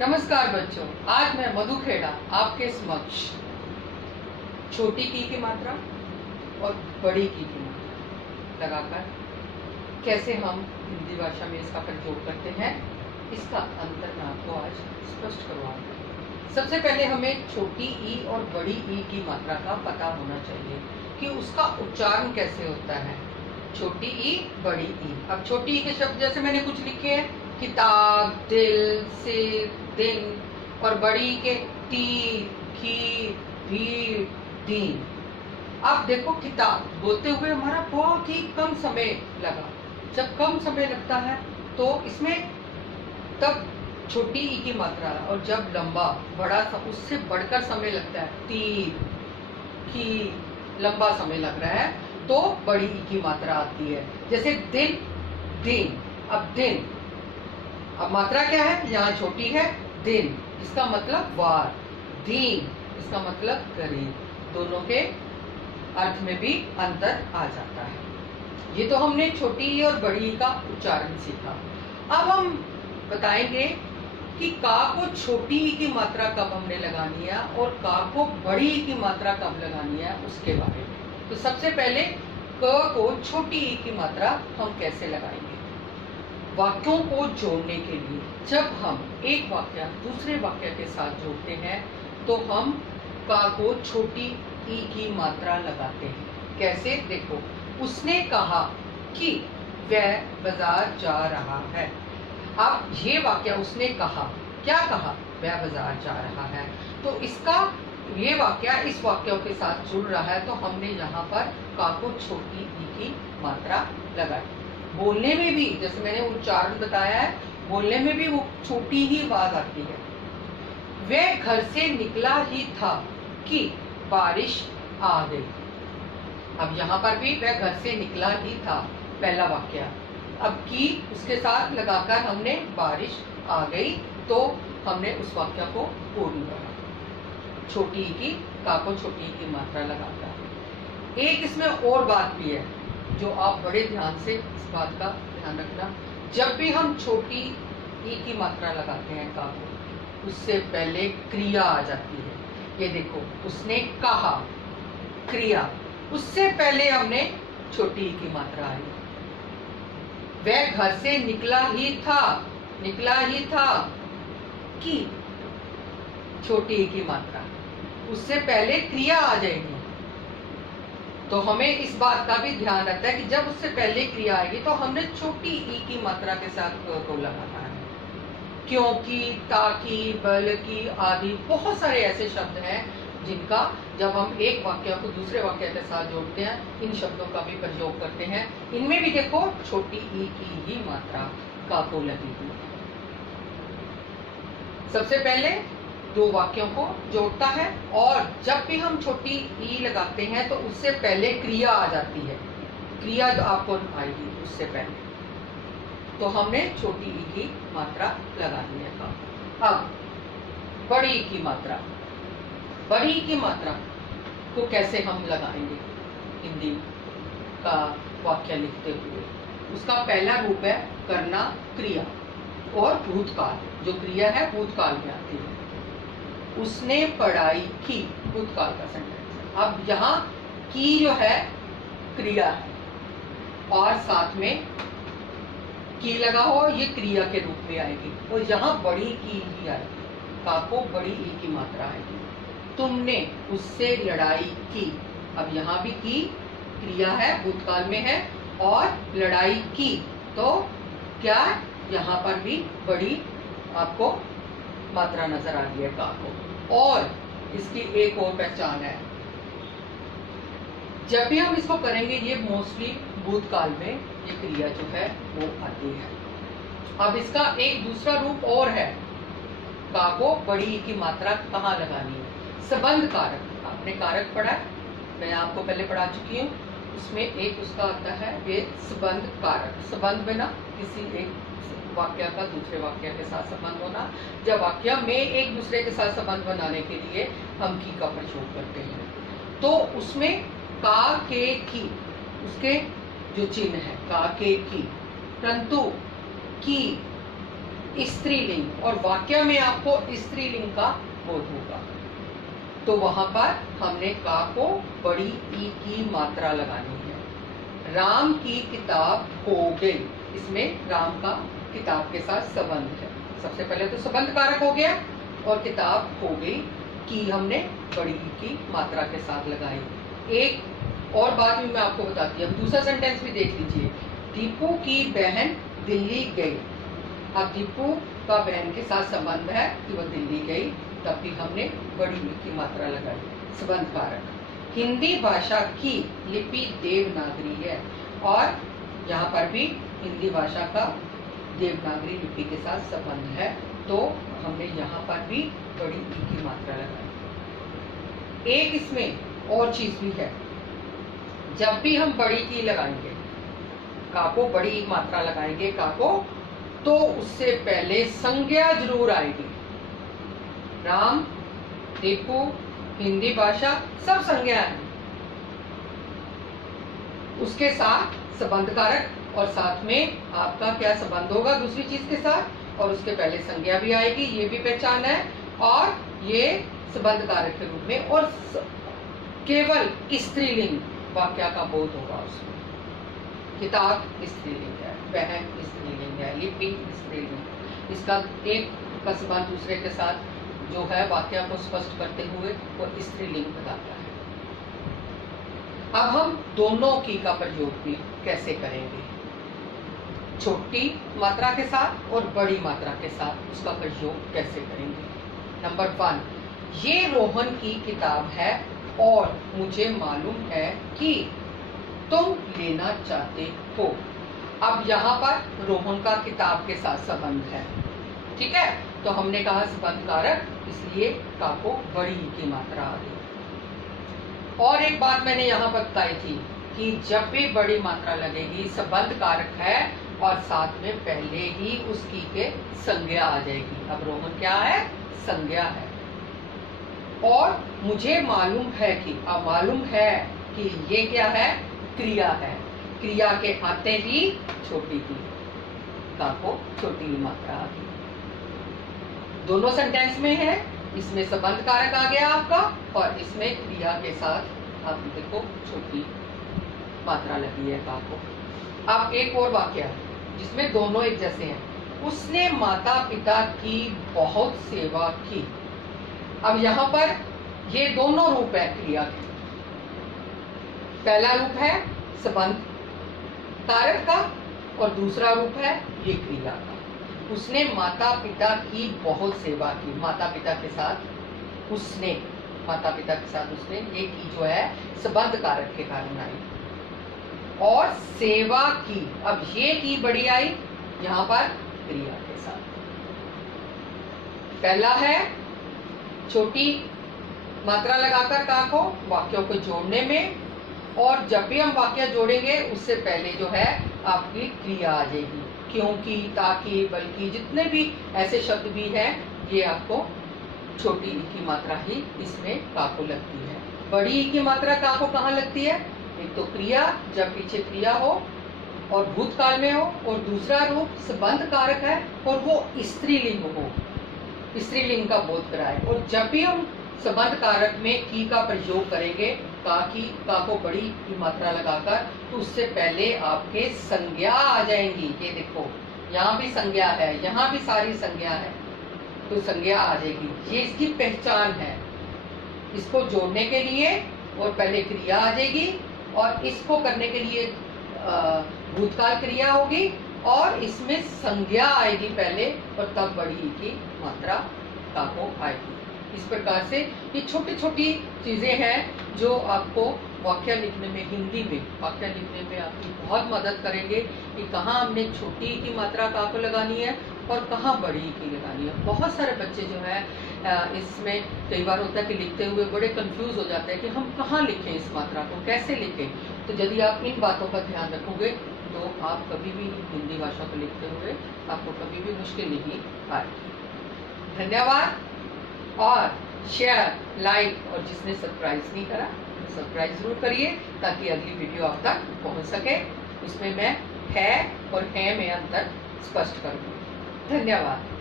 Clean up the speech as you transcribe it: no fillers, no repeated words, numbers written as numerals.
नमस्कार बच्चों, आज मैं मधु खेड़ा आपके समक्ष छोटी की मात्रा और बड़ी की मात्रा लगाकर कैसे हम हिंदी भाषा में इसका प्रयोग करते हैं, इसका अंतर मैं आपको आज स्पष्ट करवाऊंगा। सबसे पहले हमें छोटी ई और बड़ी ई की मात्रा का पता होना चाहिए कि उसका उच्चारण कैसे होता है। छोटी ई, बड़ी ई। अब छोटी ई के शब्द जैसे मैंने कुछ लिखे हैं, किताब, दिल, सिर, दिन, और बड़ी के तीर, खीर, भीड़, दीन। अब देखो, किताब बोलते हुए हमारा बहुत ही कम समय लगा। जब कम समय लगता है तो इसमें तब छोटी ई की मात्रा, और जब लंबा बड़ा उससे बढ़कर समय लगता है, तीर, खीर, लंबा समय लग रहा है तो बड़ी ई की मात्रा आती है। जैसे दिन, दिन। अब दिन, अब मात्रा क्या है, यहाँ छोटी है, दिन इसका मतलब वार, दीन इसका मतलब गरीब। दोनों के अर्थ में भी अंतर आ जाता है। ये तो हमने छोटी ई और बड़ी ई का उच्चारण सीखा। अब हम बताएंगे कि का को छोटी ई की मात्रा कब हमने लगानी है और का को बड़ी ई की मात्रा कब लगानी है, उसके बारे में। तो सबसे पहले क को छोटी ई की मात्रा हम कैसे लगाएंगे। वाक्यों को जोड़ने के लिए जब हम एक वाक्य दूसरे वाक्य के साथ जोड़ते हैं तो हम का को छोटी ई की मात्रा लगाते हैं। कैसे, देखो, उसने कहा कि वह बाजार जा रहा है। अब ये वाक्य उसने कहा, क्या कहा, वह बाजार जा रहा है, तो इसका ये वाक्य इस वाक्यों के साथ जुड़ रहा है तो हमने यहाँ पर का को छोटी ई की मात्रा लगाई। बोलने में भी जैसे मैंने उच्चारण बताया है, बोलने में भी वो छोटी ही आवाज आती है। वह घर से निकला ही था कि बारिश आ गई। अब यहाँ पर भी वह घर से निकला ही था, पहला वाक्य। अब की उसके साथ लगाकर हमने बारिश आ गई तो हमने उस वाक्य को पूर्ण करा। छोटी की, का को छोटी की मात्रा लगाकर। एक इसमें और बात भी है जो आप बड़े ध्यान से इस बात का ध्यान रखना। जब भी हम छोटी ई की मात्रा लगाते हैं का को, उससे पहले क्रिया आ जाती है। ये देखो, उसने कहा, क्रिया, उससे पहले हमने छोटी ई की मात्रा आई। वह घर से निकला ही था, निकला ही था कि, छोटी ई की मात्रा, उससे पहले क्रिया आ जाएगी। तो हमें इस बात का भी ध्यान रखता है कि जब उससे पहले क्रिया आएगी तो हमने छोटी ई की मात्रा के साथ को लगाना है। क्योंकि, ताकि, बल्कि आदि बहुत सारे ऐसे शब्द हैं जिनका जब हम एक वाक्य को दूसरे वाक्य के साथ जोड़ते हैं, इन शब्दों का भी प्रयोग करते हैं। इनमें भी देखो छोटी ई की ही मात्रा का को लगी हुई है। सबसे पहले दो वाक्यों को जोड़ता है, और जब भी हम छोटी ई लगाते हैं तो उससे पहले क्रिया आ जाती है। क्रिया आपको आएगी उससे पहले, तो हमने छोटी ई की मात्रा लगानी है का। अब बड़ी ई की मात्रा, बड़ी ई की मात्रा को कैसे हम लगाएंगे हिंदी का वाक्य लिखते हुए। उसका पहला रूप है करना, क्रिया, और भूतकाल। जो क्रिया है भूतकाल में आती है। उसने पढ़ाई की, भूतकाल का सेंटेंस। अब यहाँ की जो है क्रिया है और साथ में की लगा हो, ये क्रिया के रूप में आएगी, और यहाँ बड़ी की ही आएगी। का को बड़ी ई की मात्रा आएगी। तुमने उससे लड़ाई की। अब यहाँ भी की क्रिया है, भूतकाल में है, और लड़ाई की, तो क्या यहाँ पर भी बड़ी आपको मात्रा नजर आ रही है का को। और इसकी एक और पहचान है, जब भी हम इसको करेंगे ये मोस्टली भूतकाल में ये क्रिया जो है वो आती है। अब इसका एक दूसरा रूप और है, का को बड़ी ई की मात्रा कहाँ लगानी है। संबंध कारक, आपने कारक पढ़ा है, मैं आपको पहले पढ़ा चुकी हूँ। उसमें एक उसका आता है ये संबंध कारक। संबंध में ना किसी एक वाक्य का दूसरे वाक्य के साथ संबंध होना। जब वाक्य में एक दूसरे के साथ संबंध बनाने के लिए हम की का प्रयोग करते हैं तो उसमें का के की, उसके जो चिन्ह है का के की, परंतु की स्त्रीलिंग और वाक्य में आपको स्त्रीलिंग का बोध होगा, तो वहां पर हमने का को बड़ी ई की मात्रा लगानी है। राम की किताब हो गई, इसमें राम का किताब के साथ संबंध है। सबसे पहले तो संबंध कारक हो गया और किताब हो गई की हमने बड़ी ई की मात्रा के साथ लगाई। एक और बात भी मैं आपको बताती हूँ, अब दूसरा सेंटेंस भी देख लीजिए। दीपू की बहन दिल्ली गई। अब दीपू का बहन के साथ संबंध है कि वह दिल्ली गई, तब भी हमने बड़ी ई की मात्रा लगाई, संबंध कारक। हिंदी भाषा की लिपि देवनागरी है और यहाँ पर भी हिंदी भाषा का देवनागरी लिपि के साथ संबंध है, तो हमने यहाँ पर भी बड़ी ई की मात्रा लगाई। एक इसमें और चीज भी है, जब भी हम बड़ी की लगाएंगे, का को बड़ी मात्रा लगाएंगे का को, तो उससे पहले संज्ञा जरूर आएगी। राम, दीपू, हिंदी भाषा सब संज्ञा है, उसके साथ संबंध कारक और साथ में आपका क्या संबंध होगा दूसरी चीज के साथ, और उसके पहले संज्ञा भी आएगी, ये भी पहचान है, और ये संबंध कारक के रूप में, और केवल स्त्रीलिंग वाक्य का बोध होगा उसमें। किताब स्त्रीलिंग है, बहन स्त्रीलिंग है, लिपि स्त्रीलिंग, इसका एक का संबंध दूसरे के साथ जो है वाक्य को स्पष्ट करते हुए वो स्त्रीलिंग बताता है। अब हम दोनों की का प्रयोग भी कैसे करेंगे, छोटी मात्रा के साथ और बड़ी मात्रा के साथ उसका प्रयोग कैसे करेंगे। नंबर 1, ये रोहन की किताब है और मुझे मालूम है कि तुम लेना चाहते हो। अब यहाँ पर रोहन का किताब के साथ संबंध है, ठीक है, तो हमने कहा संबंध कारक, इसलिए का को बड़ी की मात्रा आ गई। और एक बात मैंने यहाँ पर बताई थी कि जब भी बड़ी मात्रा लगेगी संबंध कारक है और साथ में पहले ही उसकी के संज्ञा आ जाएगी। अब रोहन क्या है, संज्ञा है। और मुझे मालूम है कि, अब मालूम है कि ये क्या है, क्रिया है, क्रिया के आते ही छोटी की का को छोटी मात्रा आ गई। दोनों सेंटेंस में है, इसमें संबंध कारक आ गया आपका और इसमें क्रिया के साथ आप देखो छोटी मात्रा लगी है का को। अब एक और वाक्य है जिसमें दोनों एक जैसे हैं। उसने माता पिता की बहुत सेवा की। अब यहाँ पर ये दोनों रूप है क्रिया के। पहला रूप है संबंध कारक का और दूसरा रूप है ये क्रिया का। उसने माता पिता की बहुत सेवा की, माता पिता के साथ उसने, माता पिता के साथ उसने, ये की जो है संबंध कारक के कारण आई। और सेवा की, अब ये की बड़ी आई यहाँ पर क्रिया के साथ। पहला है छोटी मात्रा लगाकर का को वाक्यों को जोड़ने में, और जब भी हम वाक्य जोड़ेंगे उससे पहले जो है आपकी क्रिया आ जाएगी। क्योंकि, ताकि, बल्कि, जितने भी ऐसे शब्द भी हैं ये आपको छोटी ई की मात्रा ही इसमें का को लगती है। बड़ी ई की मात्रा का को कहाँ लगती है, एक तो क्रिया जब पीछे क्रिया हो और भूतकाल में हो, और दूसरा रूप संबंध कारक है और वो स्त्रीलिंग हो, स्त्रीलिंग का बोध कराए। और जब भी हम संबंध कारक में की का प्रयोग करेंगे का को बड़ी की मात्रा लगाकर, तो उससे पहले आपके संज्ञा आ जाएंगी। ये देखो यहाँ भी संज्ञा है, यहाँ भी सारी संज्ञा है, तो संज्ञा आ जाएगी। ये इसकी पहचान है। इसको जोड़ने के लिए और पहले क्रिया आ जाएगी और इसको करने के लिए भूतकाल क्रिया होगी और इसमें संज्ञा आएगी पहले और तब बड़ी की मात्रा का को आएगी। इस प्रकार से ये छोटी छोटी चीजें हैं जो आपको वाक्य लिखने में, हिंदी में वाक्य लिखने में आपकी बहुत मदद करेंगे कि कहाँ हमने छोटी की मात्रा का को लगानी है और कहाँ बड़ी की लगानी है। बहुत सारे बच्चे जो है इसमें कई बार होता है कि लिखते हुए बड़े कंफ्यूज हो जाते हैं कि हम कहाँ लिखें, इस मात्रा को कैसे लिखें। तो यदि आप इन बातों का ध्यान रखोगे तो आप कभी भी हिंदी भाषा को लिखते हुए आपको कभी भी मुश्किल नहीं आएगी। धन्यवाद। और शेयर, लाइक, और जिसने सब्सक्राइब नहीं करा सब्सक्राइब जरूर करिए ताकि अगली वीडियो आप तक पहुंच सके। उसमें मैं है और है में अंतर स्पष्ट करूँगी। धन्यवाद।